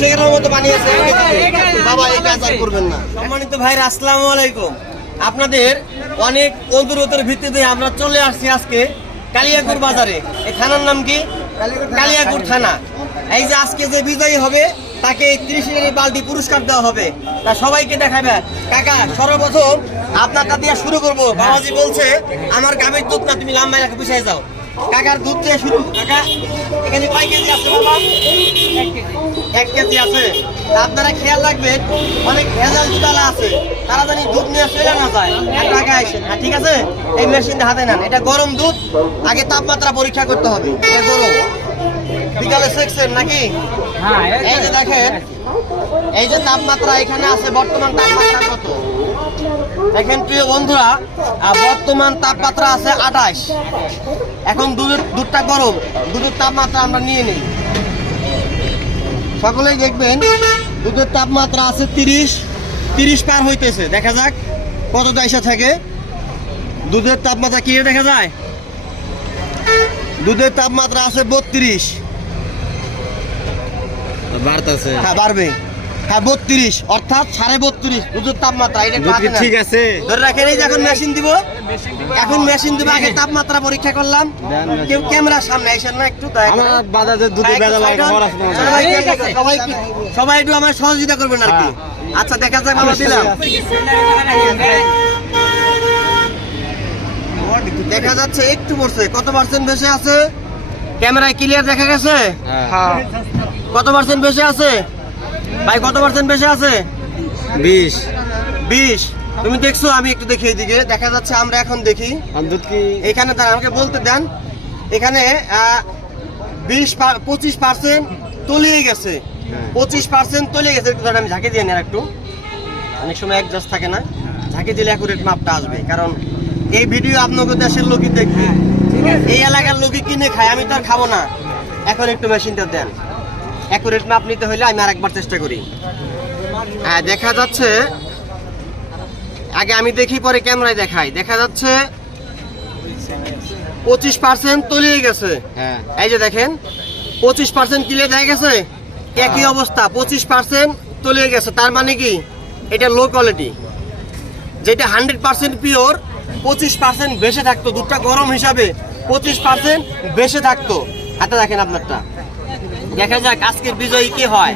200 মতো পানি আছে বাবা, এই কাজ আর করবেন না। সম্মানিত ভাইরা, আসসালামু আলাইকুম। আপনাদের অনেক অনুরোধের ভিত্তিতে আমরা চলে আসছি আজকে কালিয়াকুর বাজারে। এই থানার নাম কি? কালিয়াকুর থানা। এই যে আজকে যে বিজয়ী হবে তাকে 30 লিটার বালতি পুরস্কার দেওয়া হবে। তা সবাইকে দেখাবে। কাকা, সর্বপ্রথম আপনারটা দিয়ে শুরু করবো। বাবাজি বলছে আমার গাভীর দুধ না, তুমি লাম্বাই রাখো, পিছিয়ে যাও। কাকার দুধ দিয়ে শুরু। কাকা, এখানে কয় কেজি আছে বাবা? 1 কেজি আছে। আপনারা খেয়াল রাখবেন, অনেক ভেজাল দুধওয়ালা আছে, তারা জানি দুধ নিয়ে চলে না যায়। টাকা আসেন, হ্যাঁ ঠিক আছে। এই মেশিনটা হাতে নেন। এটা গরম দুধ, আগে তাপমাত্রা পরীক্ষা করতে হবে। এটা গরম, বিকালে সেকছেন নাকি? এই যে দেখেন, এই যে তাপমাত্রা এখানে আছে, বর্তমান তাপমাত্রা কত দেখেন প্রিয় বন্ধুরা। বর্তমান তাপমাত্রা আছে 28। এখন দুধটা গরম, দুধের তাপমাত্রা আমরা নিয়ে নিই। সকলেই দেখবেন দুধের তাপমাত্রা আছে 30 পার হইতেছে। দেখা যাক কত দায়সা থাকে। দুধের তাপমাত্রা কি দেখা যায়? দুধের তাপমাত্রা আছে 32। বাড়তেছে, হ্যাঁ বাড়বে, হ্যাঁ 32, অর্থাৎ 32.5 দুধের তাপমাত্রা। এটা ঠিক আছে, ধরে রাখেন। এই যে এখন মেশিন দিব, এখন মেশিন দিব। আগে তাপমাত্রা পরীক্ষা করলাম। কেউ ক্যামেরার সামনে আইসেন না, একটু সবাই একটু আমার সহযোগিতা করবেন আর কি। আচ্ছা দেখা যাক, আমরা দিলাম। দেখা যাচ্ছে একটু পড়ছে। কত পার্সেন্ট বেশি আছে? ক্যামেরায় ক্লিয়ার দেখা গেছে? কত পার্সেন্ট বেশি আছে ভাই? কত পার্সেন্ট বেশি আছে? 20। তুমি দেখছো? আমি একটু দেখি এদিকে। দেখা যাচ্ছে, আমরা এখন দেখি এখানে। তারা আমাকে বলতে দেন। এখানে 25% তলিয়ে গেছে। 25% তলিয়ে গেছে। একটু আমি ঝাঁকি দিয়ে নেন একটু। অনেক সময় অ্যাডজাস্ট থাকে না, ঝাঁকি দিলে অ্যাকুরেট মাপটা আসবে। কারণ এই ভিডিও আপনাকে দেশের লোকই দেখবে, এই এলাকার লোকই কিনে খায়, আমি তো আর খাবো না। এখন একটু মেশিনটা দেন। অ্যাকুরেট মাপ নিতে হলে আমি আরেকবার চেষ্টা করি। হ্যাঁ দেখা যাচ্ছে, আগে আমি দেখি পরে ক্যামেরায় দেখাই। দেখা যাচ্ছে 25% তলিয়ে গেছে। এই যে দেখেন 25% ক্লিয়ার দেখা গেছে। একই অবস্থা, 25% তলিয়ে গেছে। তার মানে কি? এটা লো কোয়ালিটি। যেটা 100% পিওর, 25% বেশি থাকতো। দুধটা গরম হিসাবে 25% বেশি থাকতো। হাতে দেখেন আপনারটা। দেখা যাক আজকের বিজয়ী কি হয়।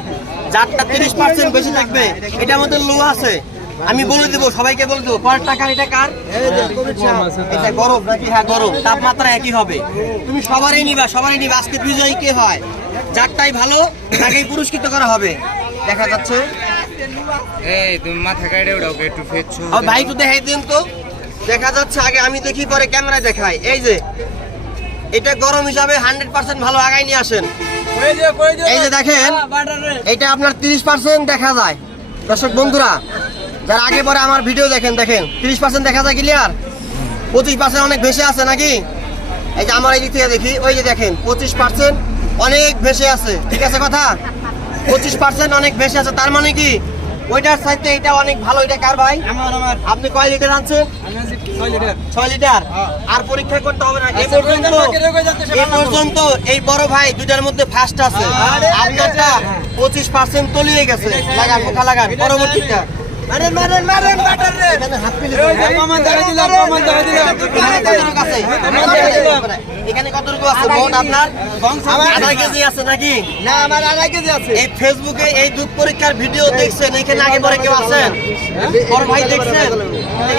যারটা 30% বেশি থাকবে, এটার মধ্যে লো আছে, আমি বলে দেবো, সবাইকে বলে দেবো। পরের টাকা এটা কার? এটা গরম নাকি? হ্যাঁ গরম। তাপমাত্রা একই হবে। তুমি সবারই নিবা, সবারই নিবা। আজকের বিজয়ী কে হয়, যারটাই ভালো তাকেই পুরস্কৃত করা হবে। দেখা যাচ্ছে তুমি মাথা কাটে ওটাও একটু ফেলছো ভাই, একটু দেখাই দিন তো। দেখা যাচ্ছে, আগে আমি দেখি পরে ক্যামেরায় দেখাই। এই যে এটা গরম হিসাবে 100% ভালো, আগাই নিয়ে আসেন। এই যে দেখেন, এটা আপনার 30% দেখা যায়। দর্শক বন্ধুরা যারা আগে পরে আমার ভিডিও দেখেন, দেখেন 30% দেখা যায় ক্লিয়ার। 25% অনেক বেশি আছে নাকি? এই যে আমার এই দিক থেকে দেখি, ওই যে দেখেন 25% অনেক বেশি আছে। ঠিক আছে কথা? 25% অনেক বেশি আছে। তার মানে কি ওইটার চাইতে এটা অনেক ভালো। এটা কার ভাই? আপনি কয় লিটার আনছেন? 6 লিটার। আর পরীক্ষা করতে হবে না। এই পর্যন্ত এই বড় ভাই দুটার মধ্যে ফার্স্ট আছে। আপনারটা 25% তলিয়ে গেছে। লাগান, মুখা লাগান। পরবর্তীটা এখানে কতটুকু আছে? আপনার আড়াই কেজি আছে নাকি? না, আমার 2.5 কেজি আছে। এই ফেসবুকে এই দুধ পরীক্ষার ভিডিও দেখছেন, এখানে আগে পরে কেউ আছেন? বড় ভাই দেখছেন?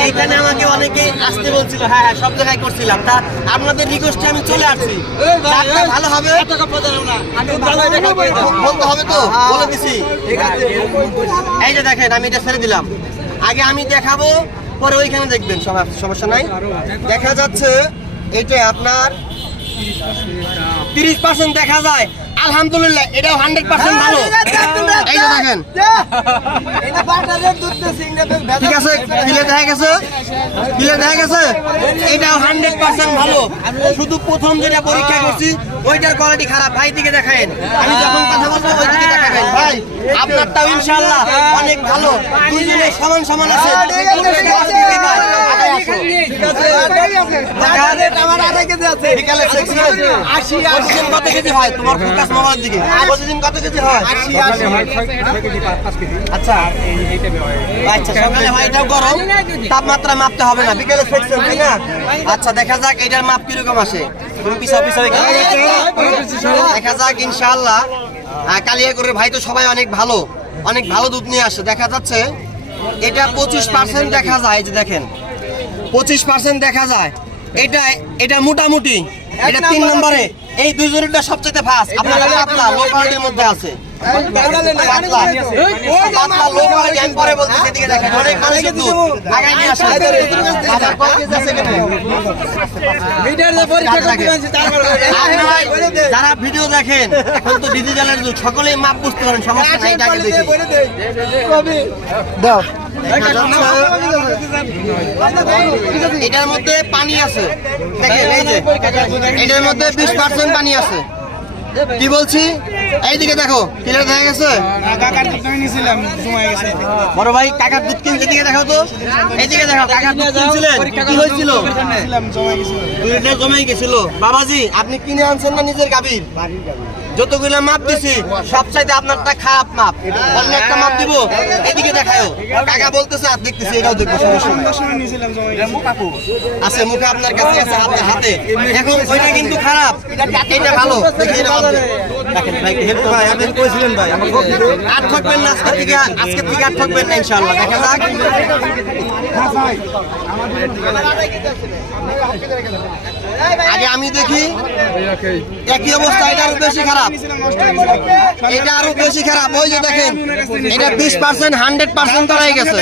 এইখানে আমাকে অনেকে আসতে বলছিল। হ্যাঁ হ্যাঁ, সব জায়গায় করছিলাম। তা আপনাদের রিকোয়েস্টে আমি চলে আসছি। ভালো হবে বলতে হবে তো, বলে দিছি। এই যে দেখেন, আমি এটা ছেড়ে দিলাম। আগে আমি দেখাবো, পরে ওইখানে দেখবেন, সমস্যা নাই। দেখা যাচ্ছে এটা আপনার 30% দেখা যায়। আলহামদুলিল্লাহ, এটাও 100% ভালো। এই যে দেখেন, ঠিক আছে, ক্লিয়ার দেখা গেছে, ক্লিয়ার দেখা গেছে। এটাও 100% ভালো। শুধু প্রথম যেটা পরীক্ষা করছি ওইটার কোয়ালিটি খারাপ। ভাই দিকে দেখাবেন, আমি যখন কথা বলবো ওই দিকে দেখাবেন। ভাই আপনারটাও ইনশাআল্লাহ অনেক ভালো, দুইজনে সমান সমান আছে। বিকালে প্রতিদিন কত কেজি হয় তোমার ফোকাস মোবাইলের দিকে? প্রতিদিন কত কেজি হয়? আচ্ছা আচ্ছা, সকালে হয় এটাও গরম, তাপমাত্রা মাপতে হবে না, বিকেলে সেকশন তাই না? আচ্ছা দেখা যাক এটার মাপ কিরকম আসে। তুমি পিছাও পিছাও দেখা যাক ইনশাআল্লাহ। কালিয়াকৈরের ভাই তো সবাই অনেক ভালো, অনেক ভালো দুধ নিয়ে আসে। দেখা যাচ্ছে এটা 25% দেখা যায়, এই যে দেখেন 25% দেখা যায়। এটা মোটামুটি এটা 3 নম্বরে। এই দুই জোড়াটা সবচেয়ে ফাস্ট। আপনার পাতলা লো কোয়ালিটির মধ্যে আছে, পাতলা লো কোয়ালিটি। আমি পরে বলতেছি, এদিকে দেখেন অনেক মানুষের দুধ আগায় নিয়ে আসে। বাজার কত কেজি আছে এখানে? যারা ভিডিও দেখেন এখন তো ডিজিটালের যুগ, সকলেই মাপ বুঝতে পারেন, সমস্যা নাই। এটাকে দেখি দাও। এটার মধ্যে পানি আছে, দেখেন এই যে এটার মধ্যে 20% পানি আছে। কি বলছি? এইদিকে দেখো, ক্লিয়ার দেখা গেছে? বড় ভাই কাকার দুধ কিনছে, এদিকে দেখো তো, এইদিকে দেখো কাকার দুধ কিনছিলেন, কি হয়েছিল? দুধটা জমে গেছিল। বাবাজি আপনি কিনে আনছেন না নিজের গাভীর? যতগুলো মাপ দিছি সবচাইতে আপনারটা খারাপ মাপ, অন্য একটা মাপ দিব। এদিকে দেখাও, কাকা বলতেছে আর দেখতেছি, এটাও দেখবো, সমস্যা নাই। আছে মুখে আপনার কাছে আছে, হাতে। এখন ওইটা কিন্তু খারাপ, এটা ভালো। দেখি এটা দেখেন ভাই, হেল্প ভাই আপনি কইছিলেন ভাই আর ঠকবেন না আজকে থেকে আর ঠকবেন না ইনশাআল্লাহ। দেখা যাক। আগে আমি দেখি একই অবস্থা, এটা আরো বেশি খারাপ, এটা আরো বেশি খারাপ। ওই যে দেখেন এটা 20% 100% তলায় গেছে,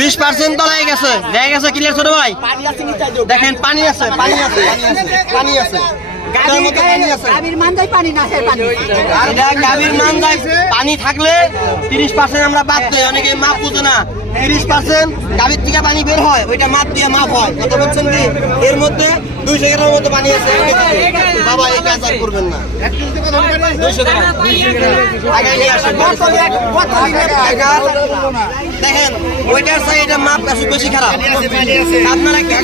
20% তলায় গেছে, দেখা গেছে। ক্লিয়ার ছোট ভাই দেখেন পানি আছে, পানি আছে, পানি আছে। পানি থাকলে 30% আমরা বাদ দেই, অনেকে মাপ বুঝে না। 30% গাভীর থেকে পানি বের হয়, ওইটা মাপ দিয়ে মাপ হয়। কথা বলছেন কি? এর মধ্যে 200 গ্রামের মতো পানি আছে। বাবা এই কাজ আর করবেন না। 200 গ্রাম আগায় নিয়ে আসেন। দেখেন ওইটার চাই এটা মাপ বেশি খারাপ। আপনারা কি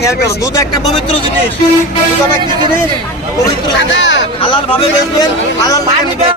খেয়াল করো, দুধ একটা পবিত্র জিনিস, দুধ একটা কি জিনিস? পবিত্র। হালাল ভাবে বেচবেন, হালাল ভাবে নিবেন।